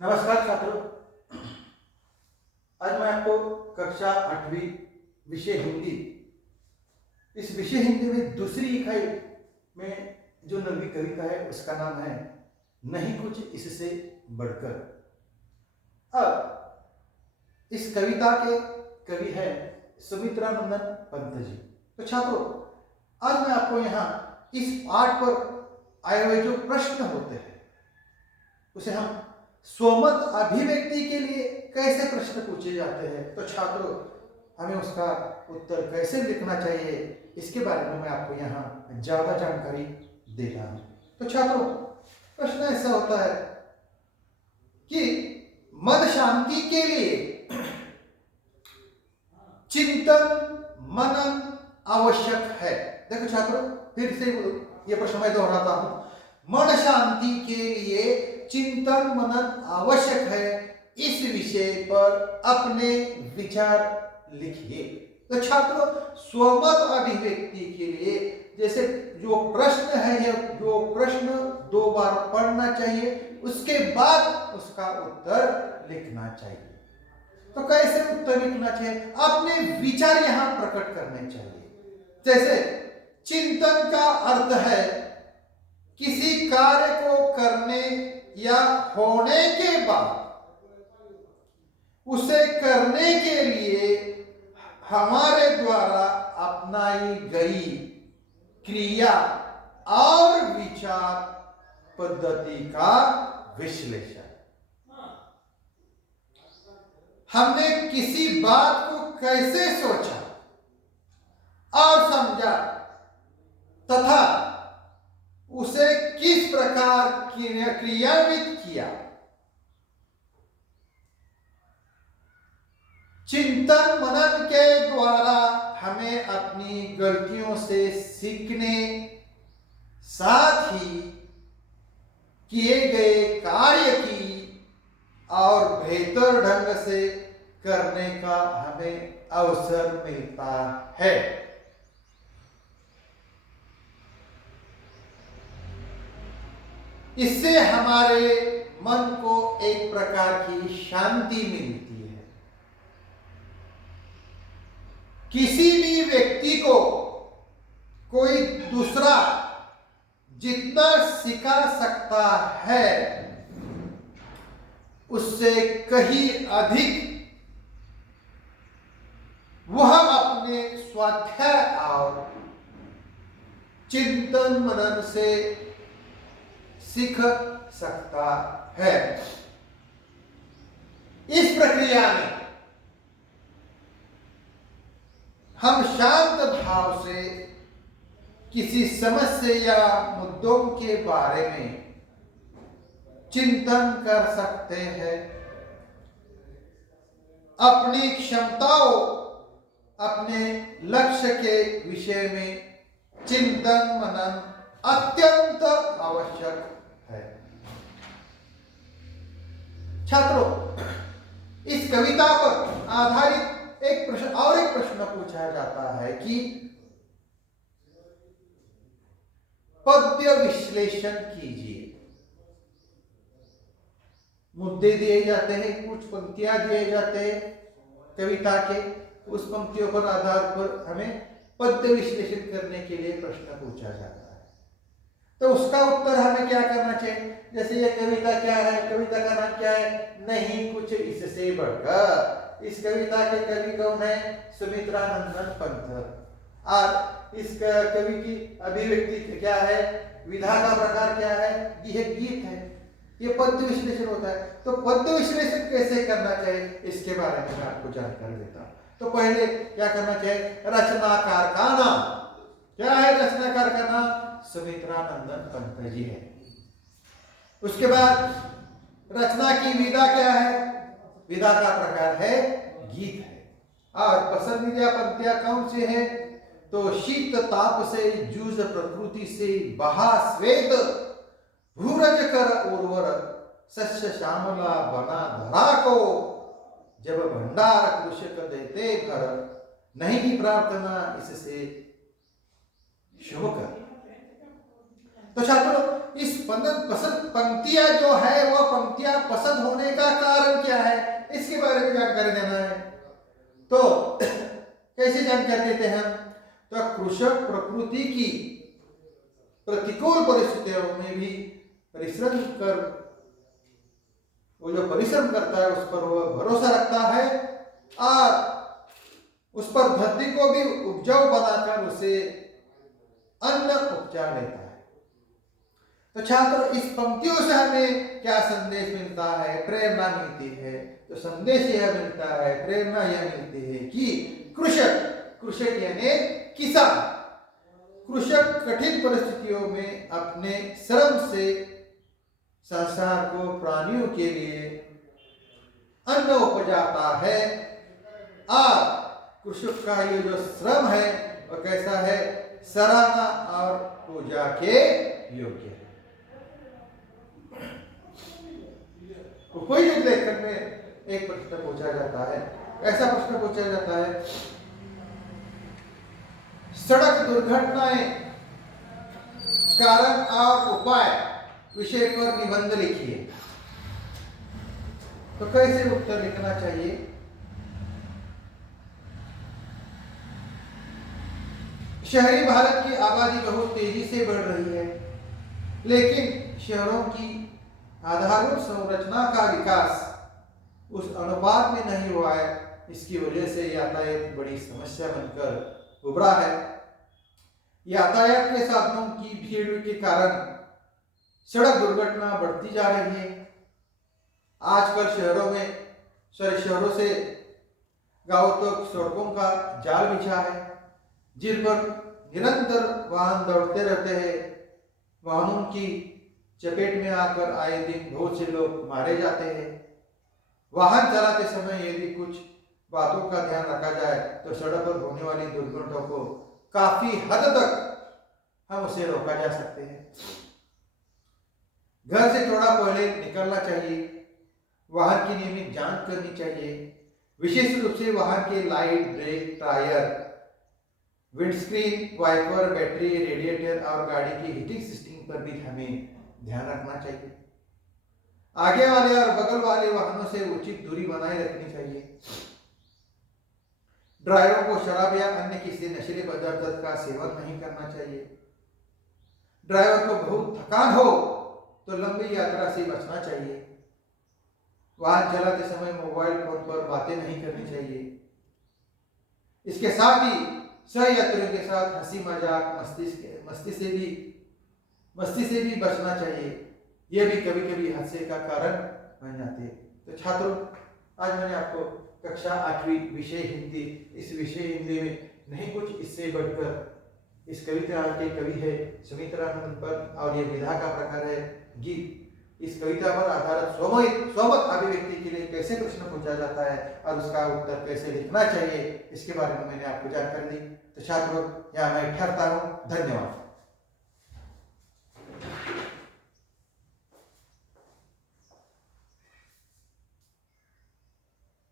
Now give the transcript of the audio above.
नमस्कार छात्रों। आज मैं आपको कक्षा 8वीं विषय हिंदी, इस विषय हिंदी में दूसरी इकाई में जो नवी कविता है उसका नाम है नहीं कुछ इससे बढ़कर। अब इस कविता के कवि है सुमित्रा नंदन पंत जी। तो छात्रों, आज मैं आपको यहाँ इस पाठ पर आए हुए जो प्रश्न होते हैं उसे हम स्वमत अभिव्यक्ति के लिए कैसे प्रश्न पूछे जाते हैं, तो छात्रों हमें उसका उत्तर कैसे लिखना चाहिए इसके बारे में मैं आपको यहाँ ज्यादा जानकारी दे रहा हूं। तो छात्रों, प्रश्न ऐसा होता है कि मन शांति के लिए चिंतन मनन आवश्यक है। देखो छात्रों, फिर से ये प्रश्न मैं दोहराता हूं। मन शांति के लिए चिंतन मनन आवश्यक है, इस विषय पर अपने विचार लिखिए। तो छात्रों, स्वमत अभिव्यक्ति के लिए जैसे जो प्रश्न है या जो प्रश्न 2 बार पढ़ना चाहिए, उसके बाद उसका उत्तर लिखना चाहिए। तो कैसे उत्तर लिखना चाहिए? अपने विचार यहां प्रकट करने चाहिए। जैसे चिंतन का अर्थ है किसी कार्य को करने या होने के बाद उसे करने के लिए हमारे द्वारा अपनाई गई क्रिया और विचार पद्धति का विश्लेषण। हमने किसी बात को कैसे सोचा और समझा तथा उसे किस प्रकार क्रियान्वित किया। चिंतन मनन के द्वारा हमें अपनी गलतियों से सीखने, साथ ही किए गए कार्य की और बेहतर ढंग से करने का हमें अवसर मिलता है। इससे हमारे मन को एक प्रकार की शांति मिलती है। किसी भी व्यक्ति को कोई दूसरा जितना सिखा सकता है उससे कहीं अधिक वह अपने स्वाध्याय और चिंतन मनन से सीख सकता है। इस प्रक्रिया में हम शांत भाव से किसी समस्या या मुद्दों के बारे में चिंतन कर सकते हैं। अपनी क्षमताओं, अपने लक्ष्य के विषय में चिंतन मनन अत्यंत आवश्यक है। छात्रों, इस कविता पर आधारित एक प्रश्न पूछा जाता है कि पद्य विश्लेषण कीजिए। मुद्दे दिए जाते हैं, कुछ पंक्तियां दिए जाते हैं कविता के, उस पंक्तियों पर आधार पर हमें पद्य विश्लेषण करने के लिए प्रश्न पूछा जाता है। तो उसका उत्तर हमें क्या करना चाहिए? जैसे ये कविता क्या है, कविता का नाम क्या है? नहीं कुछ इससे बढ़कर। इस कविता के कवि कौन है? सुमित्रा नंदन पंत। और इस कवि की अभिव्यक्ति क्या है, विधा का प्रकार क्या है? यह गीत है। ये पद्य विश्लेषण होता है। तो पद्य विश्लेषण कैसे करना चाहिए इसके बारे में मैं आपको जानकारी देता हूं। तो पहले क्या करना चाहिए? रचनाकार का नाम क्या है? रचनाकार का नाम सुमित्रा नंदन पंत जी है। उसके बाद रचना की विधा क्या है? विधा का प्रकार है गीत है। और पसंदीदा पंक्तियां कौन से हैं? तो शीत ताप से जूझ प्रकृति से बहा स्वेद, भूरज कर उर्वर सस्य श्यामला बना धरा को, जब भंडार कृषक देते भर, नहीं प्रार्थना इससे शुभ कर। तो छात्रों, इस पसंद पंक्तियां जो है वो पंक्तियां पसंद होने का कारण क्या है, इसके बारे में जानकारी देना है। तो कैसे जानकारी देते हैं हम? तो कृषक प्रकृति की प्रतिकूल परिस्थितियों में भी परिश्रम कर, वो जो परिश्रम करता है उस पर वो भरोसा रखता है और उस पर धरती को भी उपजाऊ बनाकर उसे अन्न उपजा लेता है। तो छात्र, इस पंक्तियों से हमें क्या संदेश मिलता है? प्रेरणा मिलती है। तो संदेश यह मिलता है, प्रेरणा यह मिलती है कि कृषक यानी किसान, कृषक कठिन परिस्थितियों में अपने श्रम से संसार को, प्राणियों के लिए अन्न उपजाता है और कृषक का ये जो श्रम है वो कैसा है? सराहना और पूजा के योग्य है। उपयुक्त लेखन में एक प्रश्न पूछा जाता है, ऐसा प्रश्न पूछा जाता है, सड़क दुर्घटनाएं कारण और उपाय विषय पर निबंध लिखिए। तो कैसे उत्तर लिखना चाहिए? शहरी भारत की आबादी बहुत तेजी से बढ़ रही है, लेकिन शहरों की आधारभूत संरचना का विकास उस अनुपात में नहीं हुआ है। इसकी वजह से यातायात बड़ी समस्या बनकर उभरा है। यातायात के साधनों की भीड़ के कारण सड़क दुर्घटना बढ़ती जा रही है। आजकल शहरों से गांवों तक सड़कों का जाल बिछा है, जिन पर निरंतर वाहन दौड़ते रहते हैं। वाहनों की चपेट में आकर आए दिन बहुत से लोग मारे जाते हैं। वाहन चलाते समय यदि कुछ बातों का ध्यान रखा जाए तो सड़क पर होने वाली दुर्घटनाओं को काफी हद तक हम उसे रोका जा सकते हैं। घर से थोड़ा पहले निकलना चाहिए, वाहन की नियमित जांच करनी चाहिए। विशेष रूप से वाहन के light, brake, tyre, windscreen, wiper, battery, radiator और गाड़ी की हीटिंग सिस्टम पर भी हमें ध्यान रखना चाहिए। आगे वाले और बगल वाले वाहनों से उचित दूरी बनाए रखनी चाहिए। ड्राइवर को शराब या अन्य किसी नशीले पदार्थ का सेवन नहीं करना चाहिए। ड्राइवर को बहुत थकान हो तो लंबी यात्रा से बचना चाहिए। वाहन चलाते समय मोबाइल फोन पर बातें नहीं करनी चाहिए। इसके साथ ही सहयात्रियों के साथ हंसी मजाक, मस्ती से भी बचना चाहिए। यह भी कभी कभी हादसे का कारण बन जाते हैं। तो छात्रों, आज मैंने आपको कक्षा 8वीं विषय हिंदी, इस विषय हिंदी में नहीं कुछ इससे बढ़कर इस कविता के कवि है सुमित्रानंद पर, और ये विधा का प्रकार है गीत। इस कविता पर आधारित स्वमत अभिव्यक्ति के लिए कैसे प्रश्न पूछा जाता है और उसका उत्तर कैसे लिखना चाहिए, इसके बारे में मैंने आपको जानकारी दी। तो छात्रों, यहाँ मैं ठहरता हूँ। धन्यवाद।